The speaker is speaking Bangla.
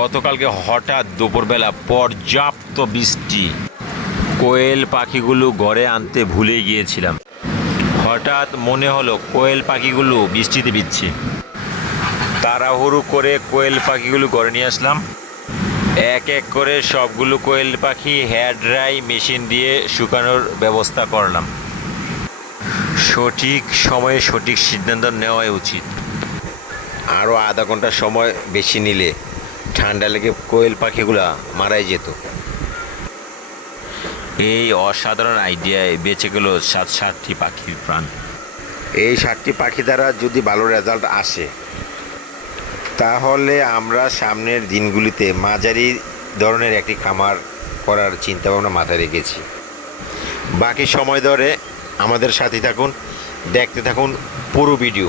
গতকালকে হঠাৎ দুপুরবেলা পর্যাপ্ত বৃষ্টি। কোয়েল পাখিগুলো ঘরে আনতে ভুলে গিয়েছিলাম। হঠাৎ মনে হলো কোয়েল পাখিগুলো বৃষ্টিতে ভিজছে। তাড়াহুড়ো করে কোয়েল পাখিগুলো ঘরে নিয়ে আসলাম। এক এক করে সবগুলো কোয়েল পাখি হেয়ার ড্রাই মেশিন দিয়ে শুকানোর ব্যবস্থা করলাম। সঠিক সময়ে সঠিক সিদ্ধান্ত নেওয়াই উচিত। আরও আধা ঘণ্টা সময় বেশি নিলে ঠান্ডা লেগে কোয়েল পাখিগুলা মারাই যেত। এই অসাধারণ আইডিয়ায় বেঁচে গেল সাত সাতটি পাখির প্রাণ। এই সাতটি পাখি দ্বারা যদি ভালো রেজাল্ট আসে তাহলে আমরা সামনের দিনগুলিতে মাঝারি ধরনের একটি খামার করার চিন্তাভাবনা মাথায় রেখেছি। বাকি সময় ধরে আমাদের সাথে থাকুন দেখতে থাকুন পুরো ভিডিও।